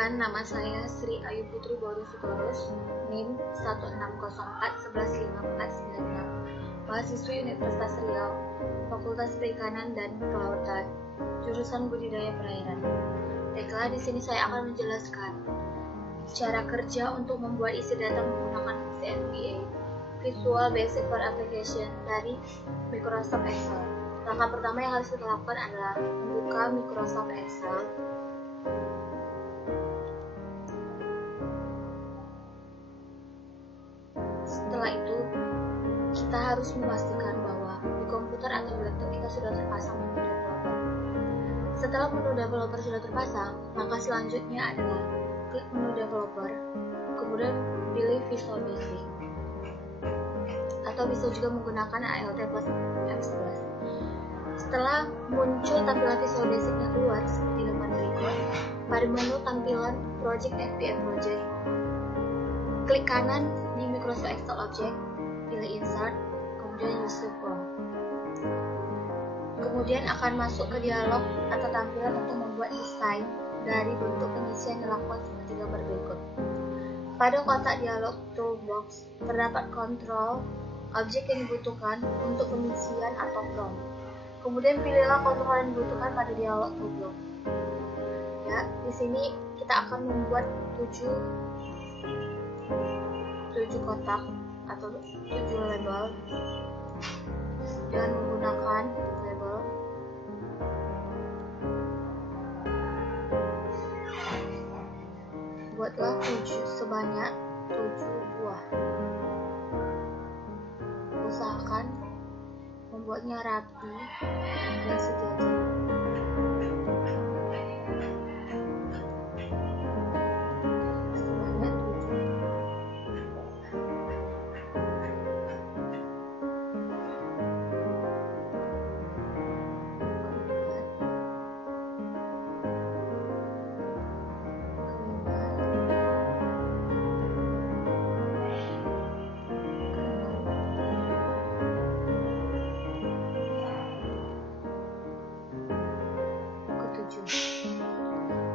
Perkenalkan, nama saya Sri Ayu Putri Borusutorus, NIM 1604115496, mahasiswi Universitas Riau, Fakultas Perikanan dan Kelautan, jurusan Budidaya Perairan. Baiklah, di sini saya akan menjelaskan cara kerja untuk membuat isi data menggunakan VBA, Visual Basic for Application dari Microsoft Excel. Langkah pertama yang harus kita lakukan adalah membuka Microsoft Excel. Setelah itu, kita harus memastikan bahwa di komputer atau di laptop kita sudah terpasang menu developer. Setelah menu developer sudah terpasang, langkah selanjutnya adalah klik menu developer, kemudian pilih Visual Basic, atau bisa juga menggunakan ALT plus M11. Setelah muncul tampilan Visual Basic-nya keluar seperti gambar berikut, pada menu tampilan Project FBA Project, klik kanan di Microsoft Excel Object, pilih Insert, kemudian Use Form. Kemudian akan masuk ke dialog atau tampilan untuk membuat desain dari bentuk pengisian yang dilakukan seperti gambar berikut. Pada kotak dialog toolbox terdapat kontrol objek yang dibutuhkan untuk pengisian atau prompt. Kemudian pilihlah kontrol yang dibutuhkan pada dialog toolbox. Ya, di sini kita akan membuat 7 kotak atau 7 label dengan menggunakan label. Buatlah sebanyak 7 buah. Usahakan membuatnya rapi dan sejajar.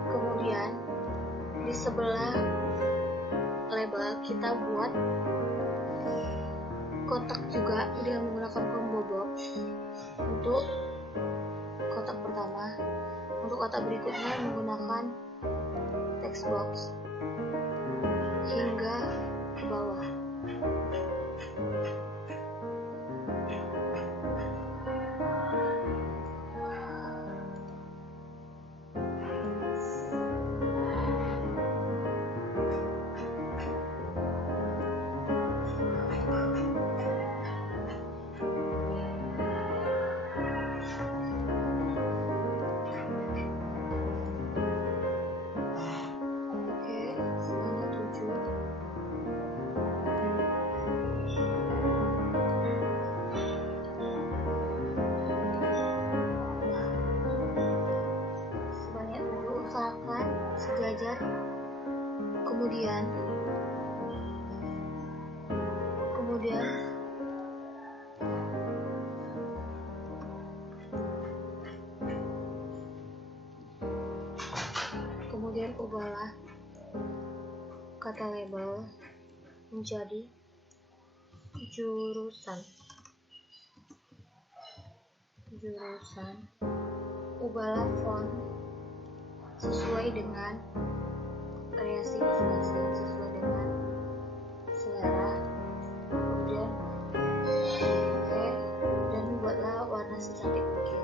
Kemudian di sebelah label kita buat kotak juga dengan menggunakan combo box. Untuk kotak pertama, untuk kotak berikutnya menggunakan text box hingga ke bawah. Sejajar. Kemudian ubahlah kata label menjadi jurusan. Ubahlah font sesuai dengan variasi masing-masing, sesuai dengan selera. Kemudian dan buatlah warna secantik mungkin.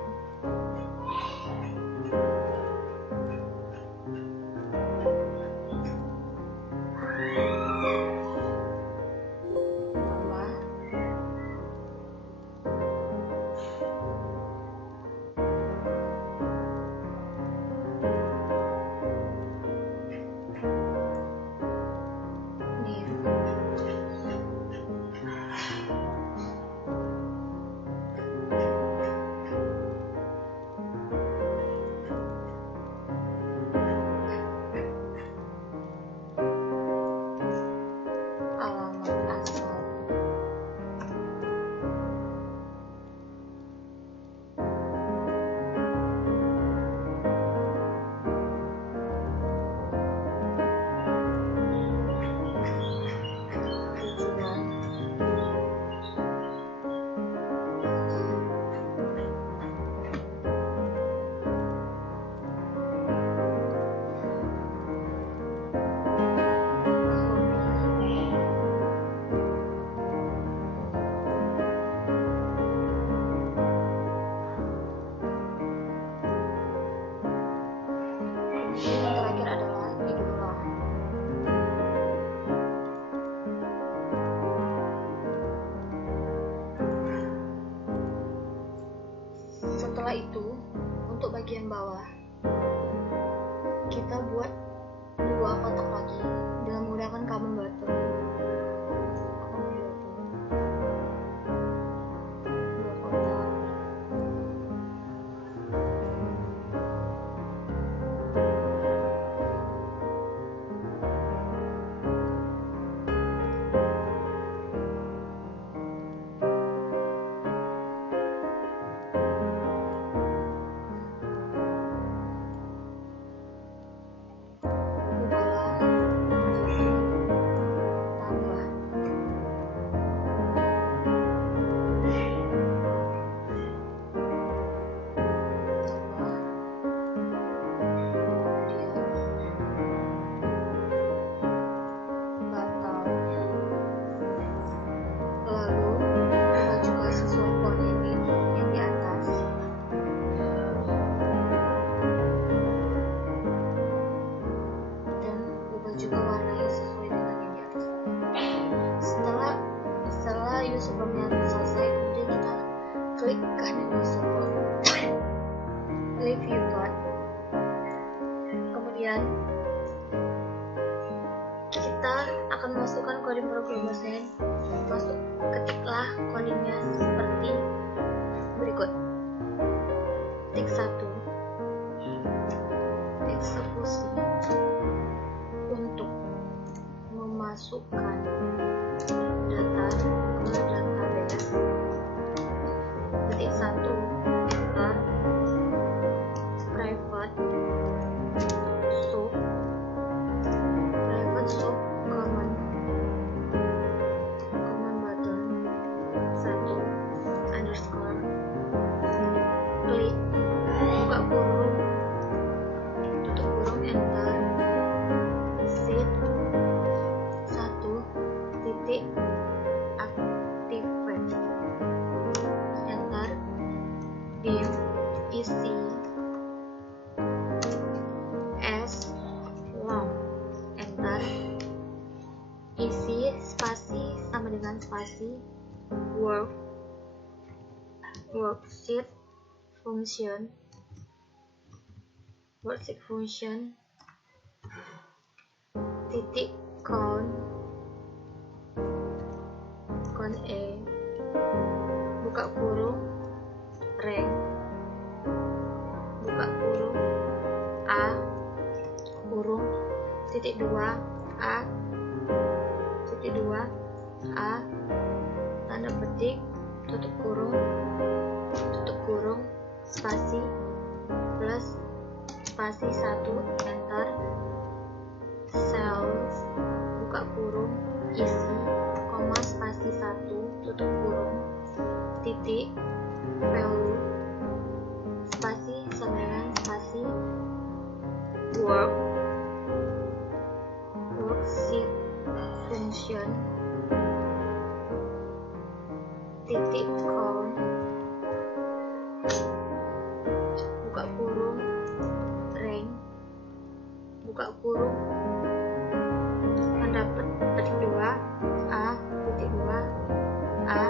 dan program dosen, ketiklah kodenya seperti berikut. Titik 1, eksekusi untuk memasukkan data ke database. Titik 1, enter private sub command button 1 underscore klik buka kurung tutup kurung enter sheet 1 titik activate enter dim isi as long enter isi spasi sama dengan spasi worksheet function titik count E buka kurung rank buka kurung A kurung titik 2 A titik 2 A tanda petik tutup kurung spasi plus spasi 1 enter cells buka kurung isi koma spasi 1 tutup kurung titik value spasi sama dengan spasi worksheet function titik count buka kurung rank buka kurung tanda petik 2 A titik 2 A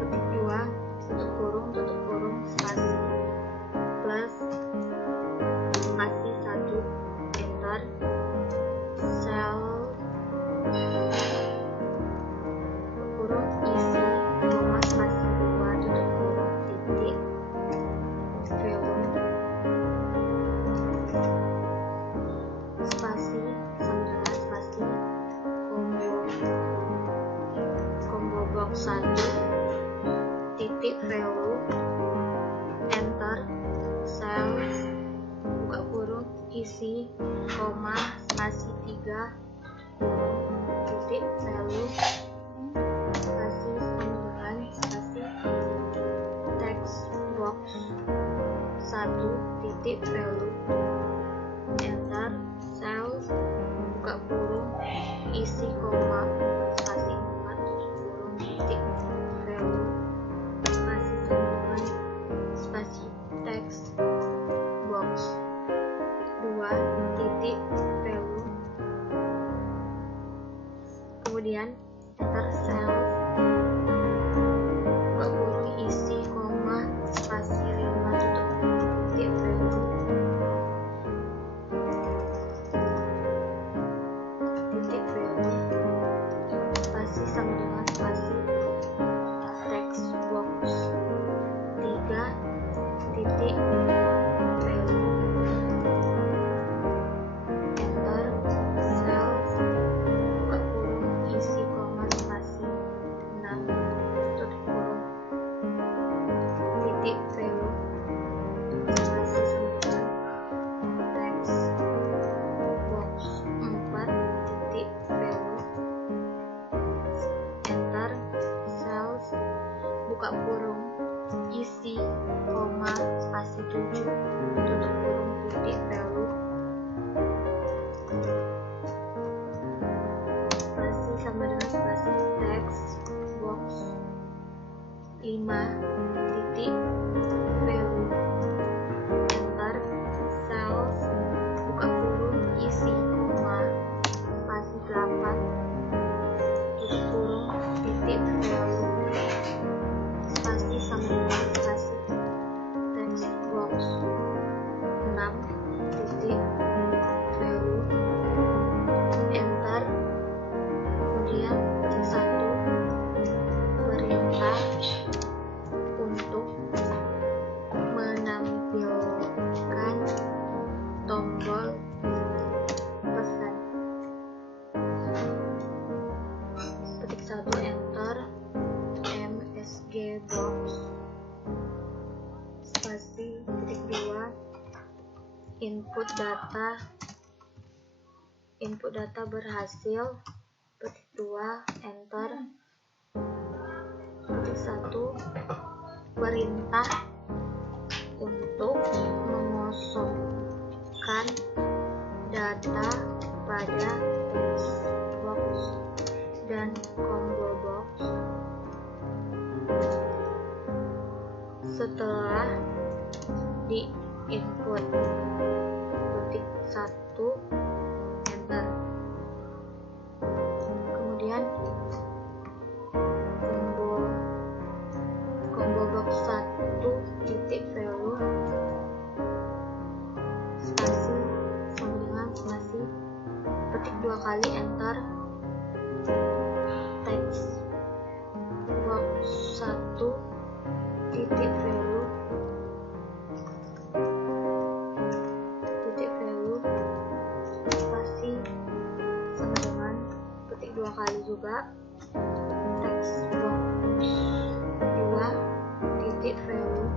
titik 2 tutup kurung spasi plus spasi 1 enter cell kurung isi koma spasi 2 tutup kurung titik value spasi sama dengan spasi combo box 1 titik value enter cells buka kurung isi koma spasi 3 titik value spasi sama dengan spasi text box 1 titik value enter cells buka kurung isi koma spasi 4 tutup kurung titik value spasi sama dengan spasi text box 2 titik value kemudian enter cells buka kurung isi koma spasi 5 tutup kurung titik value spasi sama dengan spasi text box 3 titik value enter cells buka kurung isi koma spasi 6 tutup kurung titik value spasi sama dengan text box 4 titik value enter cells buka kurung isi koma spasi 7 tutup kurung titik value spasi sama dengan spasi text box 5 titik value enter cells buka kurung isi koma spasi 8 tutup kurung titik value spasi input data berhasil, petik 2, enter, petik 1, perintah untuk mengosongkan data pada text box dan combo box. Setelah di input petik 1, enter, kemudian combo box 1 titik value spasi sama dengan spasi, petik 2 kali, enter, text box 1 titik value spasi sama dengan petik 2 kali juga, text box 2 titik value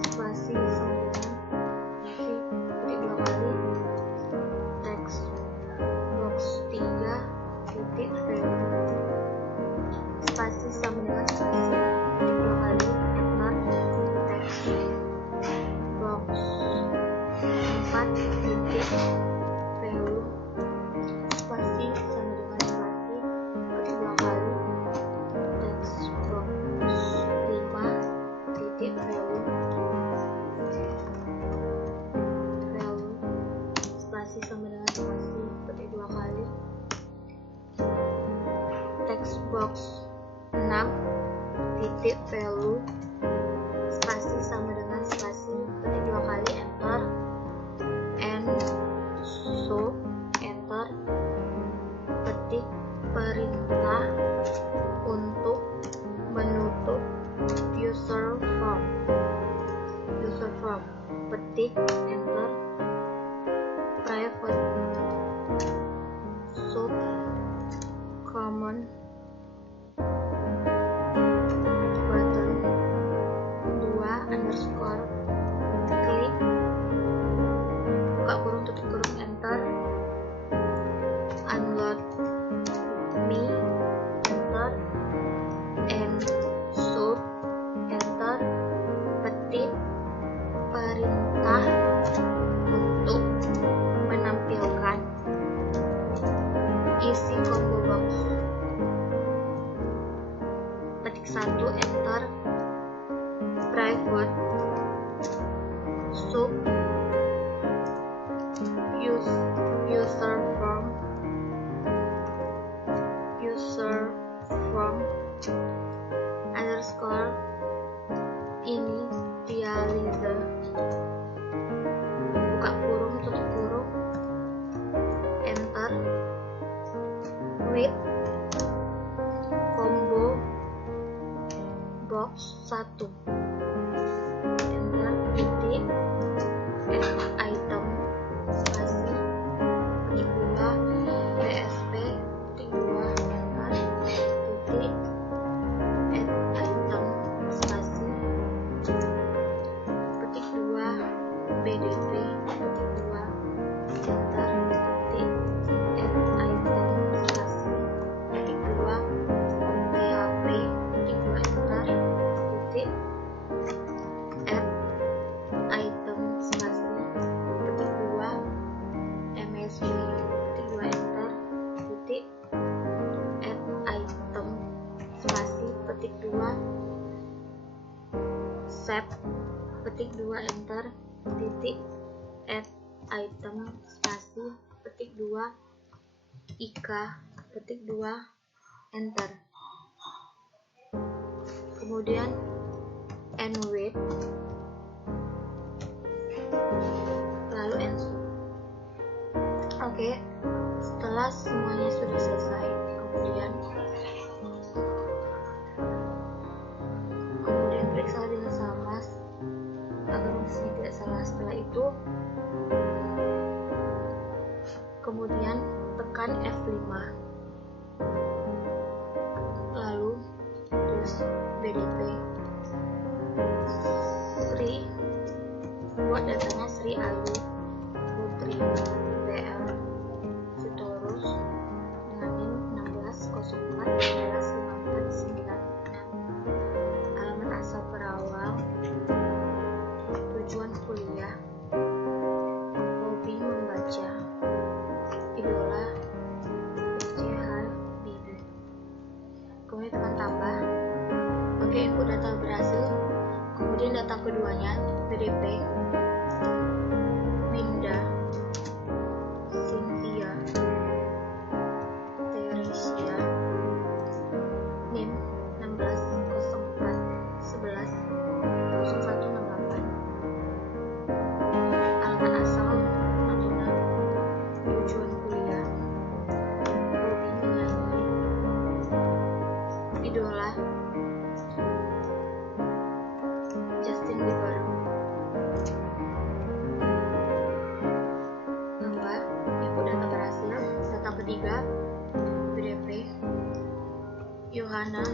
spasi sama dengan petik 2 kali, text box 3 titik value spasi sama dengan spasi, petik 2 kali, enter, text box 4 titik value spasi sama dengan spasi, petik 2 kali, text box 5 titik value spasi sama dengan spasi, petik 2 kali, text box 6 titik value spasi sama dengan spasi, petik 2 kali, enter, and so, enter, petik perintah untuk menutup user form, petik, enter, private sub common button 2 underscore klik, buka kurung tutup kurung, enter, unload me, enter, and sub, enter, petik perintah untuk menampilkan isi combo box, petik 1, enter, private sub user form underscore initializer, buka kurung tutup kurung, enter, read combo box 1, enter, titik, add item spasi, petik 2, PSP, petik 2, enter, titik, add item spasi, petik 2, BDP, petik 2, enter, titik, add item spasi, petik 2, PHP, petik 2, enter, titik, add item spasi, petik 2, MSG, petik 2, enter, titik, add item spasi, petik 2, save, petik 2, enter, titik, add item spasi, petik 2, IKA, petik 2, enter, kemudian and wait, lalu ensure. Oke, setelah semuanya sudah selesai, kemudian periksa dengan sama agar mesinnya tidak salah. Setelah itu kemudian tekan F5, lalu tulis BDP Sri Ayu Putri BL Sitorus dengan NIM 1604 115496. Alamat asal Perawang. Tujuan kuliah, hobi membaca, idola B.J. Habibie. Kemudian tekan tambah. Oke, input data berhasil. Kemudian data keduanya, BDP, Winda, Cynthia, Teresia, NIM 1604110168. Alamat asal Natuna. Tujuan kuliah, hobi menyanyi, idola Justin Bieber. Tambah, input data berhasil. Data ketiga, BDP, Yohana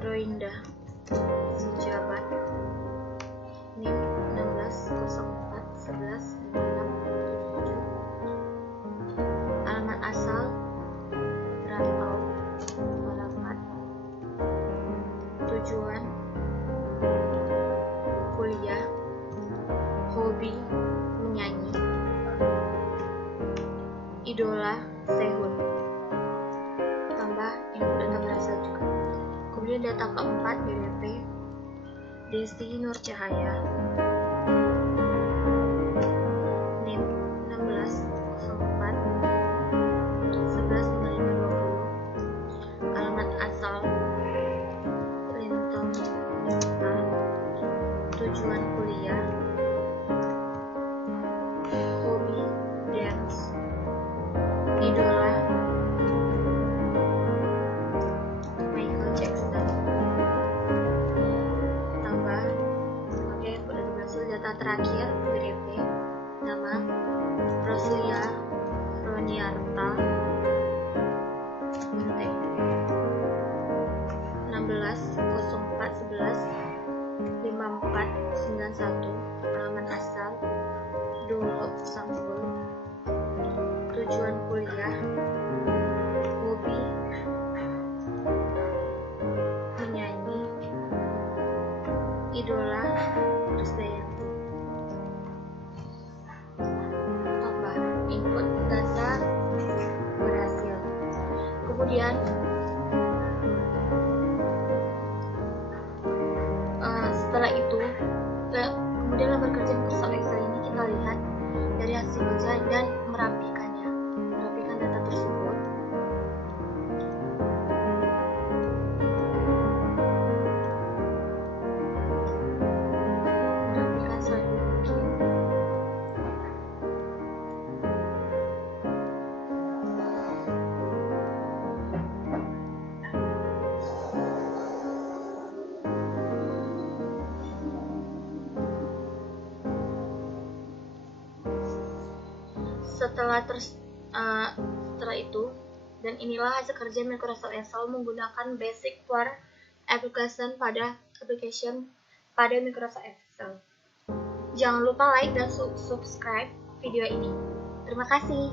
Roinda, Sejabat, NIM 1604115677. Alamat asal Rantau Parapat. Tujuan kuliah, hobi menyanyi, idola Sehun. Tambah, input data berhasil juga. Kemudian data keempat, BDP, Desti Nur Cahaya, NIM 1604115520. Alamat asal Linton Nipta. Tujuan kuliah, hobi dance, idola Michael Jackson. Tambah, oke, udah berhasil. Data terakhir, BDP, nama Roslia Roniarta Munte, 1604115491. Alamat asal Dolo Sanggul. Tujuan kuliah, hobi menyanyi, idola Krisdayanti. Tambah, input data berhasil. Kemudian setelah itu, kemudian lembar kerja Microsoft Excel ini kita lihat dari hasil kerja dan merapikan data tersebut. Merapikan slide mungkin. Setelah itu, dan inilah hasil kerja Microsoft Excel menggunakan Basic for Application pada Microsoft Excel. Jangan lupa like dan subscribe video ini. Terima kasih.